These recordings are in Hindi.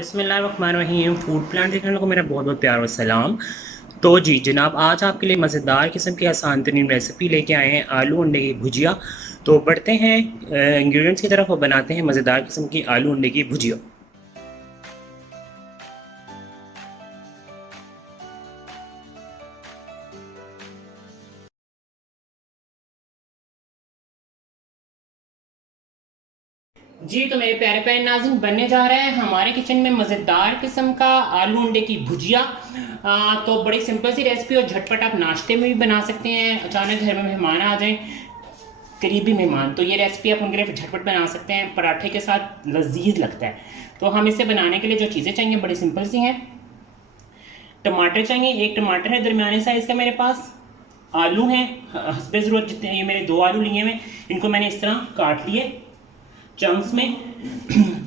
बिस्मिल्लाहिर्रहमानिर्रहीम। फूड प्लांट देखने वालों को मेरा बहुत बहुत प्यार और सलाम। तो जी जनाब, आज आपके लिए मज़ेदार किस्म की आसान तरीन रेसिपी लेके आए हैं, आलू अंडे की भुजिया। तो बढ़ते हैं इंग्रेडिएंट्स की तरफ और बनाते हैं मज़ेदार किस्म की आलू अंडे की भुजिया। जी तो मेरे प्यारे प्यारे नाज़रीन, बनने जा रहा है हमारे किचन में मज़ेदार किस्म का आलू अंडे की भुजिया। तो बड़ी सिंपल सी रेसिपी और झटपट आप नाश्ते में भी बना सकते हैं। अचानक घर में मेहमान आ जाएं, करीबी मेहमान, तो ये रेसिपी आप उनके लिए झटपट बना सकते हैं। पराठे के साथ लजीज लगता है। तो हम इसे बनाने के लिए जो चीज़ें चाहिए बड़ी सिंपल सी हैं। टमाटर चाहिए, एक टमाटर है दरमियाने साइज़ का मेरे पास। आलू हैं हस्बे ज़रूरत जितने, ये मैंने 2 आलू लिए हुए, इनको मैंने इस तरह काट लिए चंक्स में।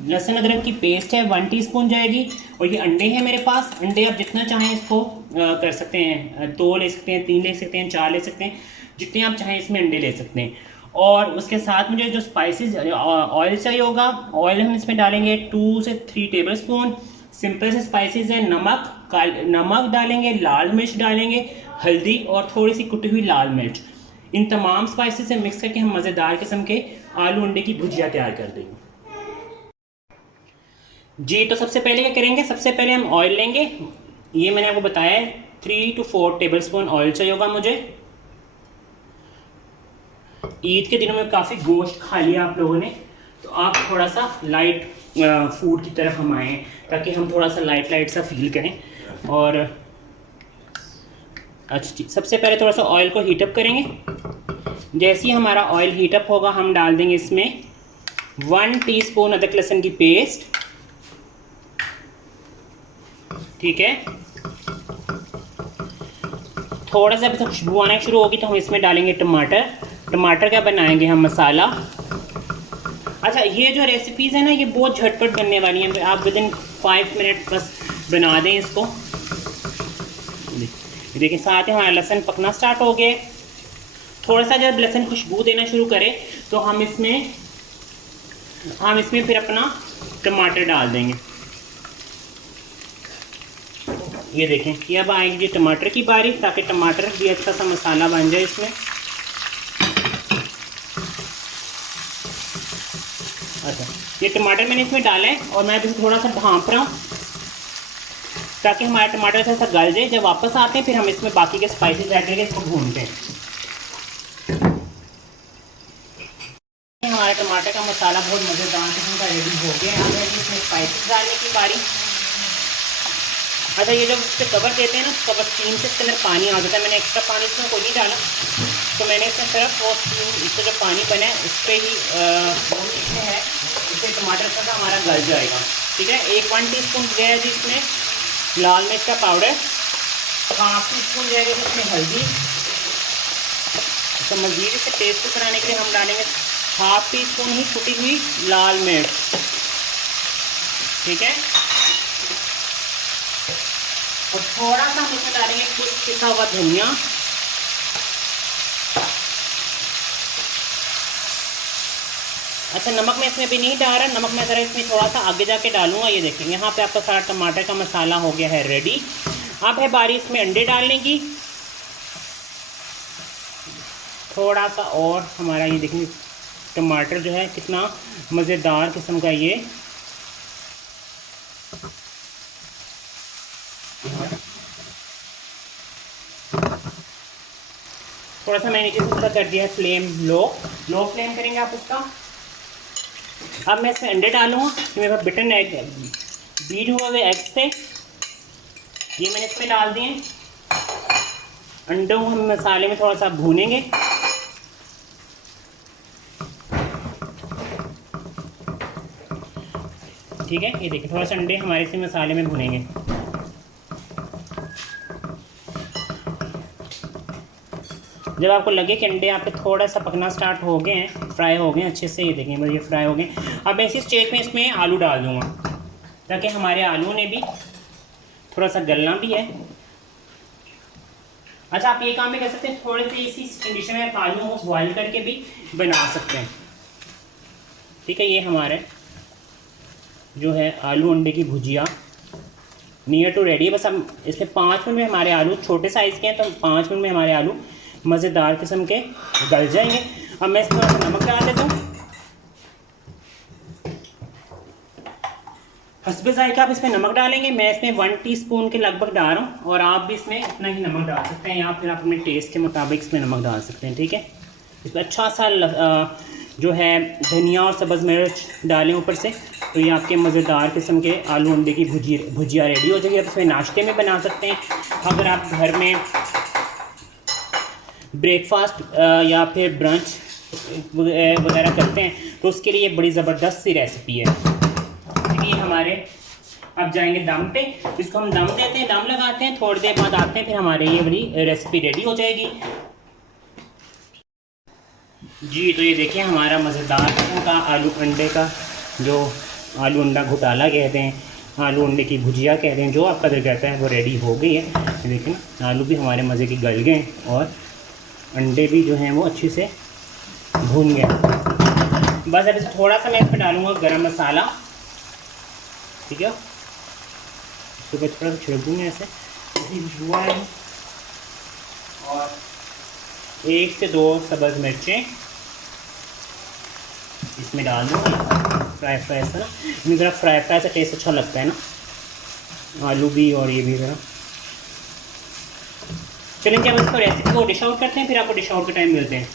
लहसुन अदरक की पेस्ट है 1 टीस्पून जाएगी। और ये अंडे हैं मेरे पास। अंडे आप जितना चाहें इसको कर सकते हैं, 2 ले सकते हैं, 3 ले सकते हैं, 4 ले सकते हैं, जितने आप चाहें इसमें अंडे ले सकते हैं। और उसके साथ मुझे जो स्पाइसेस ऑयल चाहिए होगा, ऑयल हम इसमें डालेंगे 2 से 3 टेबल स्पून। सिंपल से स्पाइसेस है, नमक डालेंगे, लाल मिर्च डालेंगे, हल्दी और थोड़ी सी कुटी हुई लाल मिर्च। इन तमाम स्पाइसेस से मिक्स करके हम मज़ेदार किस्म के आलू अंडे की भुजिया तैयार कर देंगे। जी तो सबसे पहले क्या करेंगे, सबसे पहले हम ऑयल लेंगे। ये मैंने आपको बताया है 3 to 4 टेबल स्पून ऑयल चाहिए होगा मुझे। ईद के दिनों में काफ़ी गोश्त खा लिया आप लोगों ने, तो आप थोड़ा सा लाइट फूड की तरफ हम आए, ताकि हम थोड़ा सा लाइट लाइट सा फील करें। और अच्छा, सबसे पहले थोड़ा सा ऑयल को हीटअप करेंगे। जैसे ही हमारा ऑयल हीटअप होगा, हम डाल देंगे इसमें 1 टीस्पून अदरक लहसुन की पेस्ट। ठीक है, थोड़ा सा खुशबू आना शुरू होगी तो हम इसमें डालेंगे टमाटर। टमाटर का बनाएंगे हम मसाला। अच्छा, ये जो रेसिपीज़ है ना, ये बहुत झटपट बनने वाली हैं। आप विदिन 5 मिनट बस बना दें इसको। देखिए साथ ही हमारा लहसुन पकना स्टार्ट हो गया। थोड़ा सा जब लहसुन खुशबू देना शुरू करे तो हम इसमें फिर अपना टमाटर डाल देंगे। ये देखें कि अब आएगी टमाटर की बारी, ताकि टमाटर भी अच्छा सा मसाला बन जाए इसमें। अच्छा, ये टमाटर मैंने इसमें डाला है और मैं अभी थोड़ा सा ढाँप रहा हूँ, ताकि हमारा टमाटर थोड़ा सा गल जाए। जब वापस आते हैं फिर हम इसमें बाकी के स्पाइसेस ऐड करके इसको भूनते हैं। हमारा टमाटर का मसाला बहुत मज़ेदार किस्म का रेडी हो गया है। हमें इसमें स्पाइसेस डालने की बारी। अच्छा, ये जब इससे कवर देते हैं ना, कवर स्टीम से इसके अंदर पानी आ जाता है। मैंने एक्स्ट्रा पानी इसमें कोई नहीं डाला, तो मैंने इसमें सिर्फ वो स्टीम, इसका जो पानी बना है उस पर ही इसमें है, इससे टमाटर का हमारा गल जाएगा। ठीक है, 1 टीस्पून गया जी इसमें लाल मिर्च का पाउडर, 1/2 टीस्पून जाएगा इसमें हल्दी। तो मज़ीद इसे टेस्ट कराने के लिए हम डालेंगे 1/2 टीस्पून ही कुटी हुई लाल मिर्च। ठीक है, और थोड़ा सा हम इसमें डालेंगे कुछ पिसा हुआ धनिया। अच्छा, नमक मैं इसमें भी नहीं डाल रहा, नमक मैं ज़रा इसमें थोड़ा सा आगे जाके डालूंगा। ये देखें, यहाँ पे आपका सारा टमाटर का मसाला हो गया है रेडी। अब है बारी इसमें अंडे डालने की। थोड़ा सा और हमारा ये देखें टमाटर जो है कितना मज़ेदार किस्म का ये थोड़ा सा मैंने नीचे से थोड़ा कर दिया फ्लेम लो फ्लेम करेंगे आप उसका। अब मैं इसमें अंडे डालूँगा। मेरे पास बिटन एग, बीट हुए हुए एग थे, ये मैंने इसमें डाल दिए। अंडों को हम मसाले में थोड़ा सा भूनेंगे। ठीक है, ये देखिए थोड़ा सा अंडे हमारे इसी मसाले में भुनेंगे। जब आपको लगे कि अंडे आपके थोड़ा सा पकना स्टार्ट हो गए हैं, फ्राई हो गए अच्छे से, ये देखें ये फ्राई हो गए। अब मैं इसी स्टेज में इसमें आलू डाल दूँगा, ताकि हमारे आलू ने भी थोड़ा सा गलना भी है। अच्छा, आप ये काम भी कर सकते हैं, थोड़े से इसी कंडीशन में आलू को बॉयल करके भी बना सकते हैं। ठीक है, ये हमारे जो है आलू अंडे की भुजिया नियर टू रेडी है। बस हम इसमें 5 मिनट में हमारे आलू छोटे साइज़ के हैं, तो 5 मिनट में हमारे आलू मज़ेदार किस्म के गल जाएंगे। अब मैं इसमें थोड़ा सा नमक डाल देता हूँ। हस्बे ज़ायक़ा आप इसमें नमक डालेंगे। मैं इसमें 1 टीस्पून के लगभग डाल रहा हूँ, और आप भी इसमें इतना ही नमक डाल सकते हैं, या फिर आप अपने टेस्ट के मुताबिक इसमें नमक डाल सकते हैं, ठीक है। इसमें अच्छा सा जो है धनिया और सब्ज़ मिर्च डालें ऊपर से, तो ये आपके मज़ेदार किस्म के आलू अंडे की भुजिया रेडी हो जाएगी। आप इसमें नाश्ते में बना सकते हैं। अगर आप घर में ब्रेकफास्ट या फिर ब्रंच वगैरह करते हैं तो उसके लिए बड़ी ज़बरदस्त सी रेसिपी है। देखिए हमारे अब जाएंगे दम पे, इसको हम दम देते हैं, दम लगाते हैं, थोड़ी देर बाद आते हैं, फिर हमारे ये बड़ी रेसिपी रेडी हो जाएगी। जी तो ये देखिए हमारा मज़ेदार किस्म का आलू अंडे का, जो आलू अंडा घोटाला कहते हैं, आलू अंडे की भुजिया कहते हैं, जो आपका दिल कहता है, वो रेडी हो गई है। देखिए ना आलू भी हमारे मज़े के गल गए और अंडे भी जो हैं वो अच्छे से भून गए। बस अब इसमें थोड़ा सा मैं इसमें डालूँगा गरम मसाला, ठीक है। इसको थोड़ा सा छिड़क दूँगा ऐसे, और 1 से 2 सब्ज़ मिर्चें इसमें डाल दूँगा। फ्राई सा ना, इनमें ज़रा फ्राई सा टेस्ट अच्छा लगता है ना, आलू भी और ये भी ज़रा। चलें जब इसको रेसिपी को डिश आउट करते हैं, फिर आपको डिश आउट के टाइम मिलते हैं।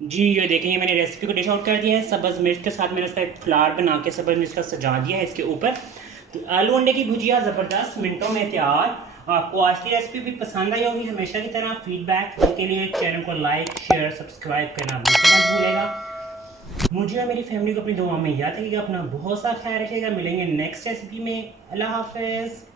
जी ये देखें ये मैंने रेसिपी को डिश आउट कर दिया है। सब्ज़ मिर्च के साथ मैंने इसका एक फ्लावर बना के सब्ज़ मिर्च का सजा दिया है इसके ऊपर। तो आलू अंडे की भुजिया ज़बरदस्त मिनटों में तैयार। आपको आज की रेसिपी भी पसंद आई होगी। हमेशा की तरह फीडबैक के लिए चैनल को लाइक शेयर सब्सक्राइब करना बिल्कुल मत भूलेगा। मुझे और मेरी फैमिली को अपनी दुआ में याद रखिएगा। अपना बहुत सा ख्याल रखिएगा। मिलेंगे नेक्स्ट रेसिपी में। अल्लाह हाफ़िज़।